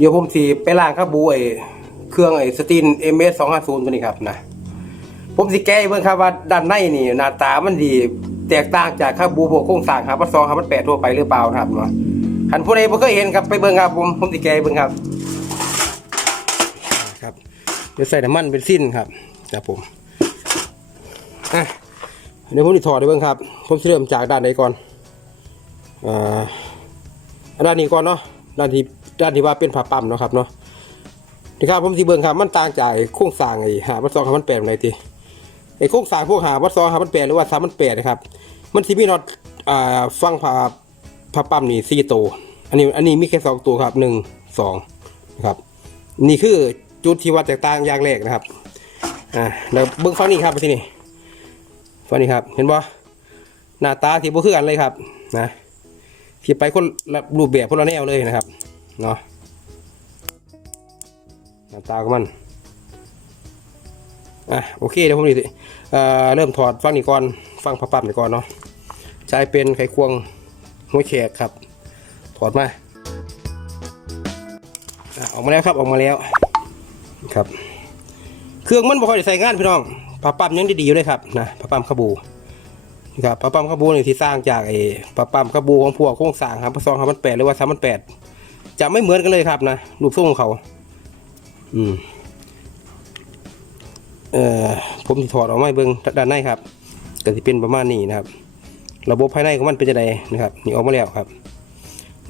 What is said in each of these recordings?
เดี๋ยวผมสีไปล้างครับบูไอเครื่องไอสตีนเอ็มเอสสองห้าศูนย์ตัวนี้ครับนะผมสิแก้เบิ่งครับว่าด้านในนี่หน้าตามันดีแตกต่างจากครับบูพวกโครงสร้างครับว่าซองครับมันแปดทั่วไปหรือเปล่าครับเนาะคันผู้ใดบ่เคยเห็นครับไปเบิ่งครับผมผมสิแก้เบิ่งครับครับเดี๋ยวใส่น้ำมันเป็นสิ้นครับครับผมอะเดี๋ยวผมจะถอดให้เบิ่งครับ ผมเริ่มจากด้านไหนก่อนอ่าด้านนี้ก่อนเนาะด้านที่ ด้านที่ว่าเป็นผ้าปั๊มเนาะครับเนาะนี่ครับผมสิเบิ่งครับมันต่างจากไอ้โครงสร้างไอ้หาวัดซองครับมันแปดไหนติไอ้โครงสร้างพวกหาวัดซอหามันแปดหรือว่าสามมันแปดนะครับ มันที่มีน็อตอ่าฟังผ่าผ่าปั๊มนี่สี่ตัวอันนี้อันนี้มีแค่สองตัวครับหนึ่งสองนะครับ นี่คือจุดที่วัดแตกต่างอย่างแรกนะครับอ่าแล้วเบื้องฝั่งนี้ครับไปที่นี่ฝั่งนี้ครับ เห็นบ่หน้าตาที่บ่คือกันเลยครับ นะที่ไปคนรูปแบบคนละแนวเลยนะครับ เนาะหน้าตาของมันอะโอเคเดี๋ยวผมดิเอ่อเริ่มถอดฟังนี่ก่อนฟังพับปั๊มนี่ก่อนเนาะใช้เป็นไขควงหัวแขกครับ ถอดมาอะออกมาแล้วครับออกมาแล้วครับ เครื่องมันบ่ค่อยใส่งานพี่น้องพับปั๊มยังดีๆอยู่เลยครับนะพับปั๊มขบูครับพับปั๊มขบูนี่ที่สร้างจากไอ้พับปั๊มขบูของพวกโครงสร้างครับซองครับมันแปดหรือว่าสามมันแปด จะไม่เหมือนกันเลยครับนะรูปทรงของเขา อืมเอ่อผมถอดออกมาให้เบิ่งด้านในครับก็สิเป็นประมาณนี้นะครับ ระบบภายในของมันเป็นจังไดนะครับ นี่ออกมาแล้วครับ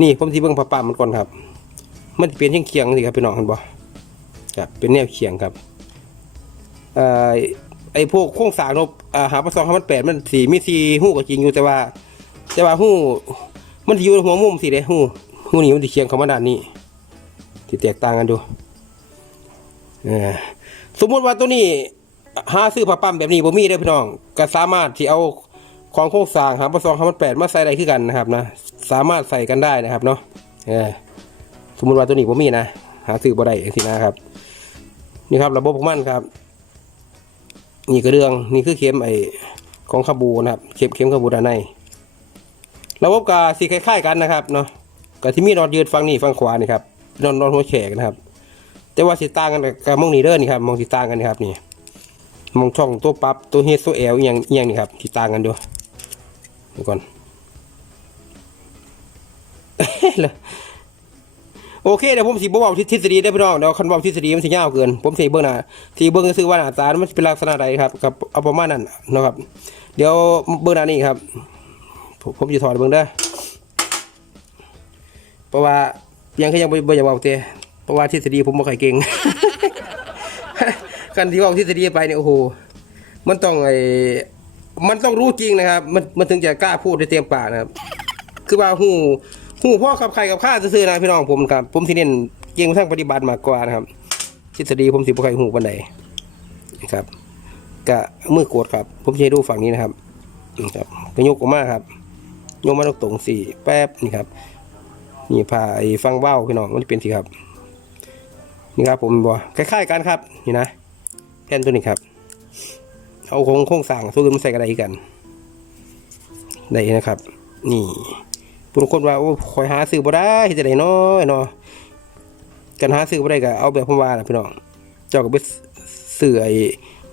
นี่ผมสิเบิ่งผ้าปั๊มมันก่อนครับ มันสิเป็นเคียงๆสิครับพี่น้องเห็นบ่ครับเป็นแนวเคียงครับเอ่อไอ้พวกโครงสร้างนบอ่าหาประสองมันแปดมันสีมีสีหู้ก็จริงอยู่แต่ว่า แต่ว่าหู้มันอยู่หัวมุมสิเด้หู้ หู้นี่มันสิเคียงเข้ามาด้านนี้ที่แตกต่างกันดูเอสมมุติว่าตัวนี้หาซื้อผ้าปั๊มแบบนี้บ่มีเด้อพี่น้อง ก็สามารถที่เอาของโครงสร้างหาประสองคำมันแปดมาใส่ได้คือกันนะครับนะสามารถใส่กันได้นะครับเนาะเออสมมุติว่าตัวนี้บ่มีนะหาซื้อบ่ได้จังซี่นะครับ นี่ครับระบบของมันครับนี่กระเรื่องนี่คือเข็มไอของคาบูนะครับเข็มเข็มคาบูด้านในระบบกาสีคล้ายๆกันนะครับเนาะ ก็ที่มีนอดยืดฝั่งนี้ฝั่งขวานี่ครับนอนนอนหัวแขกนะครับ แต่ว่าสิต่างกันกับมองนี่เด้อนี่ครับมองสิต่างกันนี่ครับนี่มองช่องตัวปับตัวเฮดตัวแอลอย่างอย่างนี่ครับสิต่างกันดูดูก่อนโอเคเดี๋ยวผมสิบ่เว้าทฤษฎีได้อพี่น้องเดี๋ยวคันเว้าทฤษฎีมันสิยาวเกิน ผมสิเบิ่งหน้าที่เบิ่งซื้อว่าหน้าตามันเป็นลักษณะใดครับกับเอาประมาณนั้นนะครับ เดี๋ยวเบิ่งหน้านี้ครับ ผมจะถอดเบิ่งเด้ เพราะว่ายังก็ยังบ่บ่อยากเว้าเตะเพราะว่าทฤษฎีผมบ่ค่อยเก่งกันที่ว่าทฤษฎีไปเนี่ยโอ้โห มันต้องไอ้มันต้องรู้จริงนะครับ มันมันถึงจะกล้าพูดได้เต็มปากนะครับ คือว่าหูหูพ่อขับใครกับข้าซื่อๆนะพี่น้องผมครับ ผมสิเน้นเก่งทางปฏิบัติมากกว่านะครับ ทฤษฎีผมสิบ่ค่อยหูปานใดนะครับกะมือกดครับ ผมจะให้ดูฝั่งนี้นะครับนี่ครับก็ยกออกมาครับยกมาตรงสี่แป๊บนี่ครับ นี่พาไอ้ฟังเบ้าพี่น้องมันเป็นสิครับ นี่ครับผมบอกคล้ายๆกันครับ นี่นะแผ่นตัวนี้ครับ เอาคงโครงสร้างสู้กันมาใส่กันไดกันได้นะครับ นี่ผู้คนว่าโอ้คอยหาซื้อบ่ได้จะได้น้อยเนาะกันหาซื้อบ่ได้ก็เอาแบบผมว่าล่ะพี่น้องเจ้าก็ไปซื้อไอ้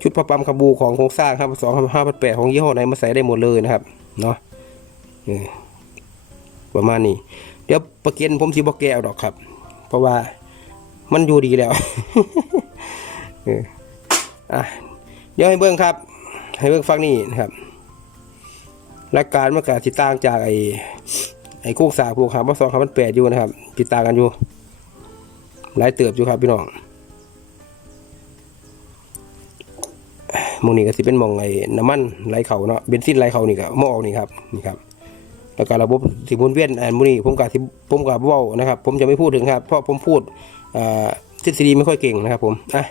ชุดพระปั๊มคาบูของโครงสร้างครับสองห้าพันแปดของยี่ห้อไหนมาใส่ได้หมดเลยนะครับ เนาะ ประมาณนี้ เดี๋ยวประเก็นผมสิบ่แก้วดอกครับ เพราะว่ามันอยู่ดีแล้วเอออะเดี๋ยวให้เบิ้งครับ ให้เบิ้งฟังนี่นะครับหลักการมันก็ติต่างจากไอ้ไอ้ครงสางพวกหามาสองคำมันแปดอยู่นะครับติดต่างกันอยู่ หลายเติบอยู่ครับพี่น้องมองนี้ก็สิเป็นมองไอ้น้ำมันไหลเขาเนาะเบนซินไหลเขานี่ก็หม้อออกนี่ครับนี่ครับ แล้วก็ระบบสิบวนเวียนอันมูนี่ผมกับผมกับเว้านะครับ ผมจะไม่พูดถึงครับ เพราะผมพูดอ่าทฤษฎีไม่ค่อยเก่งนะครับ ผมอะ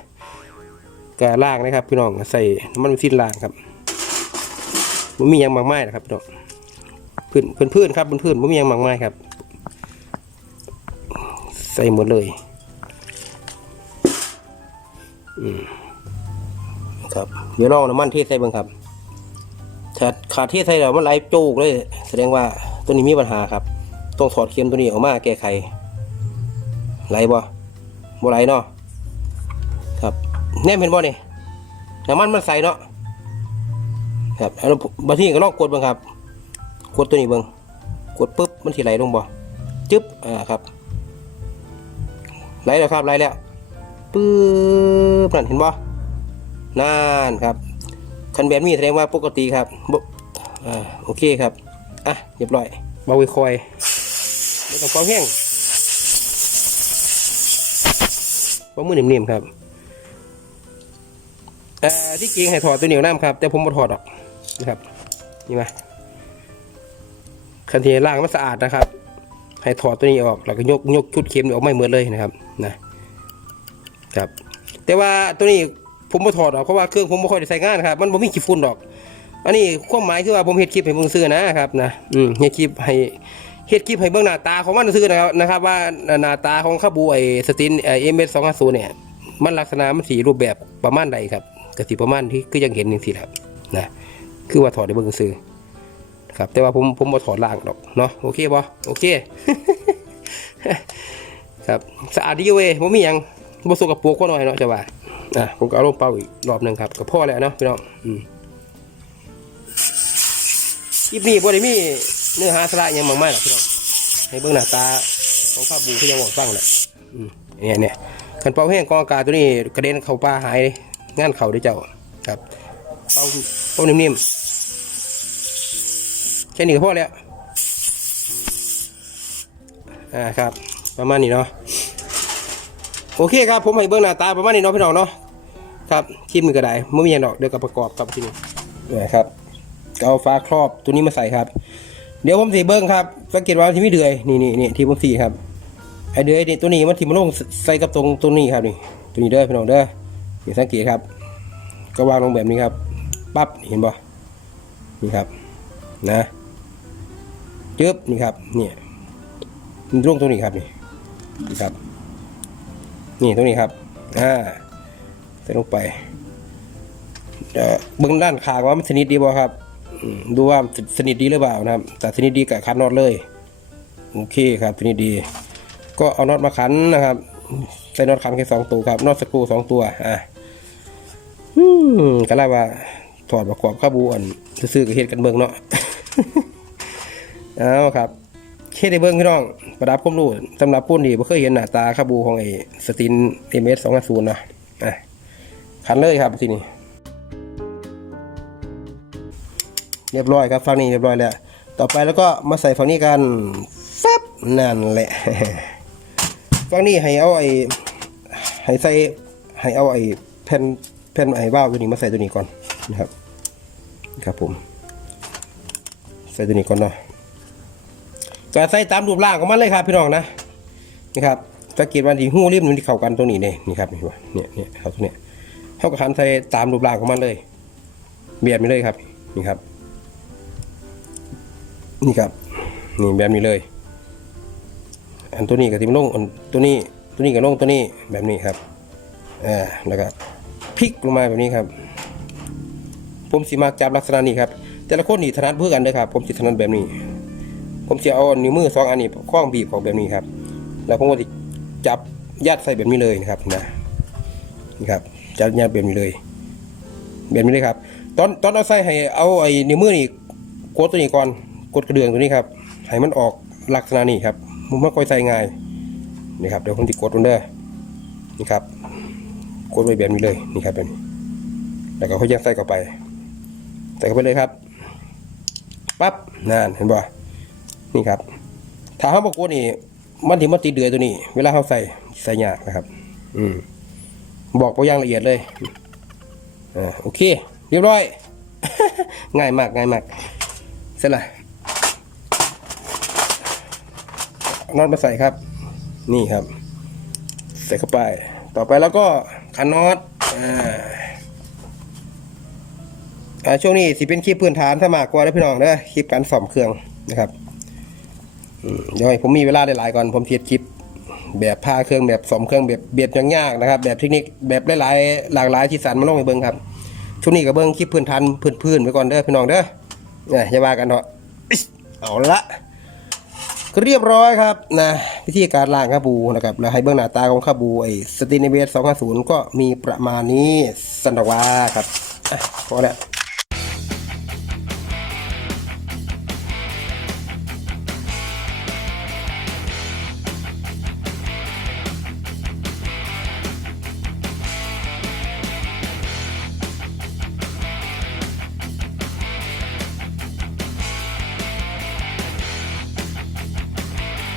กาล่างนะครับ พี่น้องใส่น้ำมันสิ้นล่างครับมันมีหยังมากมายนะครับพี่น้องพื้นพื้นพื้นครับพื้นพื้นมันมีหยังมากมายครับ ใส่หมดเลยอืมครับเดี๋ยวลองน้ำมันเทใส่บ้างครับ ถ้าขาดที่ใส่แล้วมันไหลโจกเลย แสดงว่าตัวนี้มีปัญหาครับ ต้องถอดเข็มตัวนี้ออกมาแก้ไขไหลบ่บ่ไหลเนาะครับแน่เห็นบ่นี่น้ำมันมันใสเนาะครับเอาบางทีก็ลองกดบิ่งครับกดตัวนี้บิ่งกดปุ๊บมันสิไหลลงบ่จึ๊บอ่าครับไหลแล้วครับไหลแล้วปื๊บนั่นเห็นบ่นั่นครับ คันแบบนี้แสดงว่าปกติครับบ่อ่าโอเคครับ อะเรียบร้อยเบาไว้คอยไม่ต้องความแห้งว่ามือนิ่มๆครับเอ่อที่จริงให้ถอดตัวเหนียวน้ำครับ แต่ผมไม่ถอดหรอกนะครับนี่มาคันทีล่างมันสะอาดนะครับ ให้ถอดตัวนี้ออกแล้วก็ยกยกชุดเข็มนี่ออกไม่เหมือนเลยนะครับนะครับ แต่ว่าตัวนี้ ผมไม่ถอดหรอกเพราะว่าเครื่องผมไม่ค่อยได้ใส่งานครับมันไม่มีขี้ฝุ่นหรอก อันนี้ความหมายคือว่าผมเฮ็ดคลิปให้เบิ่งซื้อนะครับนะอืมเฮ็ดคลิปให้เฮ็ดคลิปให้เบิ่งหน้าตาของมันซื้อนะครับนะครับ ว่าหน้าตาของคาบูไอ้สตินไอ้เอ็มเอสสองห้าศูนย์เนี่ยมันลักษณะมันสีรูปแบบประมาณใดครับก็สิประมาณที่คือยังเห็นจังซี่แหละครับนะคือว่าถอดได้เบิ่งซื้อครับแต่ว่าผมผมบ่ถอดล่างหรอกเนาะโอเคบ่โอเคครับสะอาดดีเว้ยบ่มีหยังบ่สกปรกกว่าหน่อยเนาะจะว่า อะผมก็เอาลงเป่าอีกรอบหนึ่งครับก็พอแล้วเนาะพี่น้องอืมคลิปนี้บ่ได้มีเนื้อหาสาระอิหยังมากมายหรอกพี่น้องให้เบิ่งหน้าตาของภาพบูที่ยังบอกฟังแหละอืมเนี่ยเนี่ยคันเป่าแห้งกองอากาศตัวนี้กระเด็นเข้าป่าหายงานเข่าได้เจ้าครับเป่าเป่านิ่มๆแค่นี้ก็พอแล้วอ่าครับ ประมาณนี้เนาะ โอเคครับผมให้เบิ่งหน้าตาประมาณนี้เนาะพี่น้องเนาะครับคลิปนี้ก็ได้ไม่มีอย่างดอกเดี๋ยวก็ประกอบกับที่นี่นะครับก็เอาฟ้าครอบตัวนี้มาใส่ครับ เดี๋ยวผมสีเบิ้งครับสังเกตว่าที่มีเดือยนี่นี่นี่ที่ผมสีครับไอเดือยนี่ตัวนี้มันที่มันลงใส่กับตรงตัวนี้ครับนี่ตัวนี้เด้อพี่น้องเด้อนี่สังเกตครับ ก็วางลงแบบนี้ครับปั๊บเห็นบ่นี่ครับนะจึ๊บนี่ครับเนี่ยมันลงตรงนี้ครับนี่นี่ครับ นี่ตรงนี้ครับอ่าใส่ลงไปเออเบื้องด้านขางว่ามันสนิทดีบ่ครับดูว่าสนิทดีหรือเปล่านะครับ แต่สนิทดีกับคันน็อตเลยโอเคครับสนิทดี ก็เอาน็อตมาขันนะครับใส่น็อตขันแค่สองตัวครับน็อตสกรูสองตัวอะอืมก็เลยว่าถอดประกอบข้าบูอันซื้อกับเฮ็ดกันเบิ่งเนาะเอาครับ เฮ็ดได้เบิ่งพี่น้องประดับความรู้สำหรับผู้ที่บ่เคยเห็นหน้าตาขาบูของไอ้สติน MS 250นะอะขันเลยครับที่นี้เรียบร้อยครับฝั่งนี้เรียบร้อยแล้ว ต่อไปแล้วก็มาใส่ฝั่งนี้กันฟับนั่นแหละฝั่งนี้ให้เอาไอ้ให้ใส่ให้เอาไอ้แผ่นแผ่นไอ้ว่าวตัวนี้มาใส่ตัวนี้ก่อนนะครับ ครับผม ใส่ตัวนี้ก่อนเนาะ ก็ใส่ตามรูปร่างของมันเลยครับพี่น้องนะนี่ครับสังเกตว่าที่หูริมมันที่เข้ากันตรงนี้เนี่ยนี่ครับนี่ว่าเนี่ยเนี่ยเขาตรงเนี้ยเขาก็หันใส่ตามรูปร่างของมันเลย เบียดไปเลยครับนี่ครับ นี่ครับนี่แบบนี้เลย อันตัวนี้กับที่มันลงอันตัวนี้ตัวนี้กับลงตัวนี้แบบนี้ครับอ่าแล้วก็พลิกลงมาแบบนี้ครับ ผมสิมากจับลักษณะนี้ครับ แต่ละคนนี่ถนัดเพื่อกันเลยครับ ผมสิถนัดแบบนี้ ผมจะเอานิ้วมือสองอันนี้คล้องบีบของแบบนี้ครับ แล้วผมก็จะจับยัดใส่แบบนี้เลยนะครับนะนี่ครับจับยัดแบบนี้เลยแบบนี้เลยครับ ตอนตอนเอาใส่ให้เอาไอ้นิ้วมือนี่กดตัวนี้ก่อนกดกระเดื่องตัวนี้ครับให้มันออกลักษณะนี้ครับมันไม่ค่อยใส่ง่ายนี่ครับเดี๋ยวผมจะกดมันเด้อนี่ครับกดไว้แบบนี้เลยนี่ครับแบบนี้แล้วก็เขาแยกใส่เข้าไป ใส่เข้าไปเลยครับปั๊บนั่นเห็นบ่ะ นี่ครับ ถ้าเขาบอกว่านี่ มันถึงมันติดเดือยตัวนี้ เวลาเขาใส่ใส่ยากนะครับ อืม บอกไปอย่างละเอียดเลยอ่าโอเค เรียบร้อย ง่ายมากง่ายมากเสร็จละน็อตมาใส่ครับ นี่ครับ ใส่เข้าไป ต่อไปแล้วก็ขันน็อตอ่าช่วงนี้สิเป็นคลิปพื้นฐานถ้ามากกว่าแล้วพี่น้องเด้อคลิปการซ่อมเครื่องนะครับ เดี๋ยวให้ผมมีเวลาหลายๆก่อนผมเทียบคลิป แบบพาเครื่องแบบซ่อมเครื่องแบบเบียดยากๆนะครับ แบบเทคนิคแบบหลายๆหลากหลายที่สันมาลงให้เบิ่งครับช่วงนี้ก็เบิ่งคลิปพื้นฐานพื้นๆไว้ก่อนเด้อพี่น้องเด้อเนี่ยอย่าว่ากันเถอะเอาละก็เรียบร้อยครับนะวิธีการล้างคาบูนะครับแล้วให้เบื้องหน้าตาของคาบูไอ้สตินเบส250ก็มีประมาณนี้สันดวาครับอะพอแล้ว